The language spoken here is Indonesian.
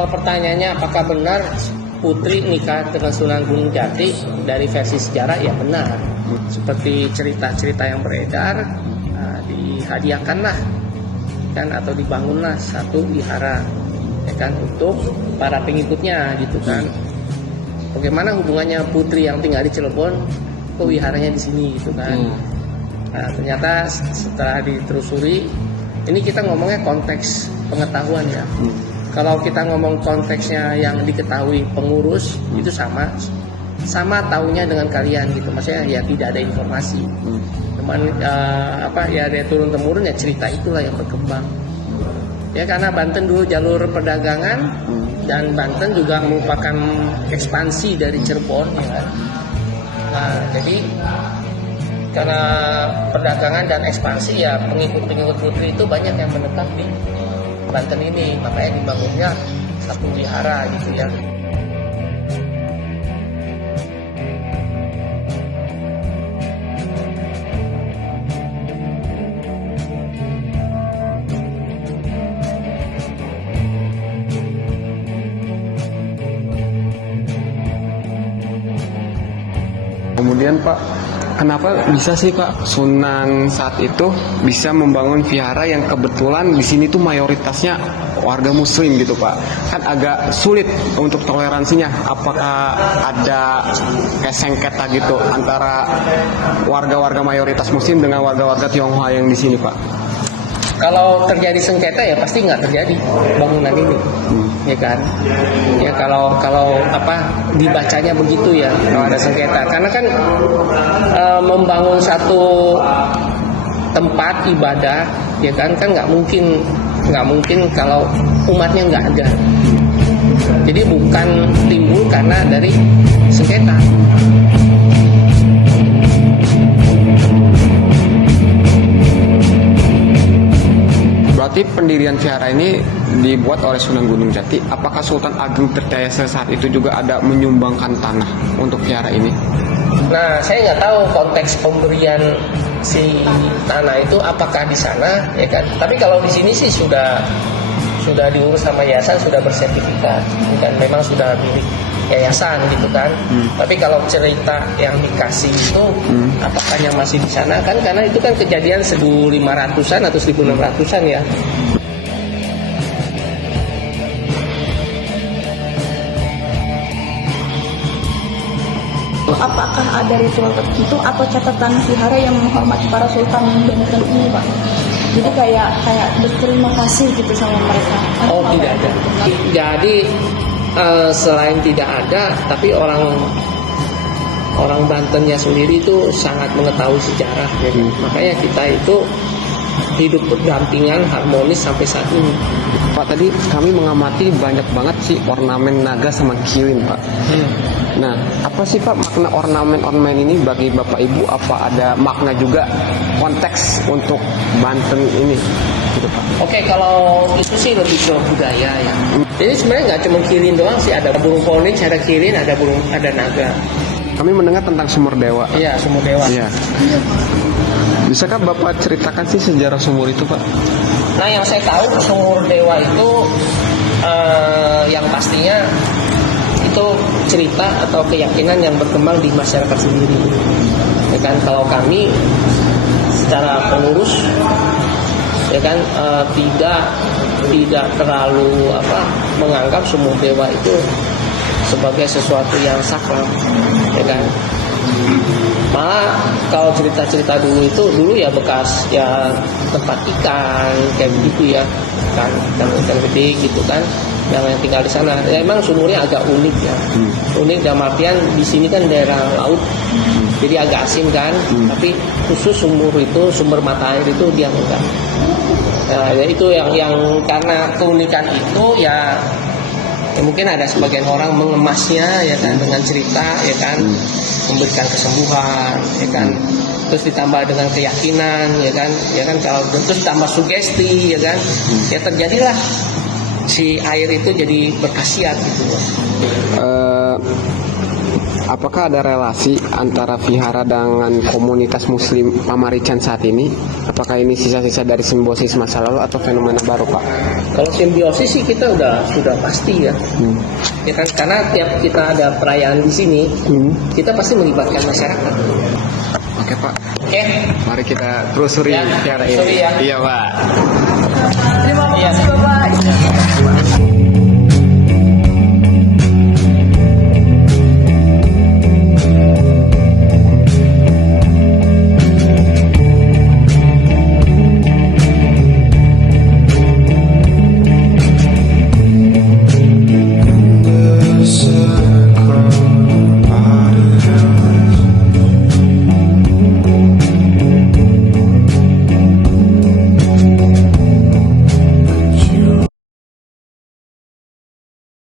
kalau pertanyaannya apakah benar Putri nikah dengan Sunan Gunung Jati, dari versi sejarah ya benar. Seperti cerita-cerita yang beredar, dihadiahkanlah kan atau dibangunlah satu wihara ya kan untuk para pengikutnya gitu kan. Bagaimana hubungannya Putri yang tinggal di Cirebon ke wiharanya di sini gitu kan. Nah, ternyata setelah ditelusuri, ini kita ngomongnya konteks pengetahuan ya. Kalau kita ngomong konteksnya yang diketahui pengurus, itu sama taunya dengan kalian gitu. Maksudnya ya tidak ada informasi. Cuman ya dari turun temurun ya cerita itulah yang berkembang. Ya karena Banten dulu jalur perdagangan dan Banten juga merupakan ekspansi dari Cirebon ya kan. Nah, jadi karena perdagangan dan ekspansi ya pengikut-pengikut Putri itu banyak yang menetap di Banten ini, makanya dibangunnya satu wihara gitu ya. Kemudian Pak, kenapa bisa sih Pak Sunan saat itu bisa membangun vihara yang kebetulan di sini tuh mayoritasnya warga Muslim gitu Pak? Kan agak sulit untuk toleransinya. Apakah ada kayak sengketa gitu antara warga-warga mayoritas Muslim dengan warga-warga Tionghoa yang di sini Pak? Kalau terjadi sengketa ya pasti nggak terjadi bangunan ini, ya kan? Ya kalau dibacanya begitu ya kalau ada sengketa, karena kan membangun satu tempat ibadah, ya kan nggak mungkin kalau umatnya nggak ada. Jadi bukan timbul karena dari sengketa. Berarti pendirian vihara ini dibuat oleh Sunan Gunung Jati. Apakah Sultan Ageng Tirtayasa saat itu juga ada menyumbangkan tanah untuk vihara ini? Nah, saya nggak tahu konteks pemberian si tanah itu apakah di sana, ya kan? Tapi kalau di sini sih sudah diurus sama yayasan, sudah bersertifikat, dan memang sudah milik yayasan gitu kan. Tapi kalau cerita yang dikasih itu apakah yang masih di sana kan, karena itu kan kejadian 1500-an atau 1600-an ya. Apakah ada ritual tertentu atau catatan vihara yang menghormati para sultan Banten ini Pak? Jadi kayak berterima kasih gitu sama mereka. Oh, tidak ada. Jadi selain tidak ada, tapi orang Bantennya sendiri itu sangat mengetahui sejarah ya. Makanya kita itu hidup berdampingan harmonis sampai saat ini. Pak, tadi kami mengamati banyak banget sih ornamen naga sama kirin Pak. Nah, apa sih Pak makna ornamen ini bagi Bapak Ibu? Apa ada makna juga konteks untuk Banten ini gitu Pak? Oke, kalau itu sih lebih ke budaya ya. Jadi sebenarnya nggak cuma kirin doang sih, ada burung phoenix, ada kirin, ada naga. Kami mendengar tentang sumur dewa. Iya, sumur dewa. Iya. Bisakah Bapak ceritakan sih sejarah sumur itu Pak? Nah, yang saya tahu sumur dewa itu yang pastinya itu cerita atau keyakinan yang berkembang di masyarakat sendiri. Ya kan, kalau kami secara pengurus ya kan tidak terlalu menganggap sumur dewa itu sebagai sesuatu yang sakral, ya kan. Malah kalau cerita-cerita dulu ya bekas ya tempat ikan kayak begitu ya kan, ikan gede gitu kan yang tinggal di sana. Ya, emang sumurnya agak unik ya. Unik dalam artian di sini kan daerah laut, jadi agak asin kan. Tapi khusus sumur itu, sumber mata air itu dia enggak. Nah, ya itu yang karena keunikan itu ya mungkin ada sebagian orang mengemasnya ya kan dengan cerita ya kan, memberikan kesembuhan ya kan, terus ditambah dengan keyakinan ya kan kalau terus tambah sugesti ya kan, ya terjadilah si air itu jadi berkhasiat gitu. Apakah ada relasi antara vihara dengan komunitas Muslim Pamarican saat ini? Apakah ini sisa-sisa dari simbiosis masa lalu atau fenomena baru Pak? Kalau simbiosis sih kita sudah pasti ya. Ya kan, karena tiap kita ada perayaan di sini, kita pasti melibatkan masyarakat. Oke Pak, Oke. mari kita telusuri Ya, Vihara ini. telusuri ya. Iya Pak. Terima kasih Bapak.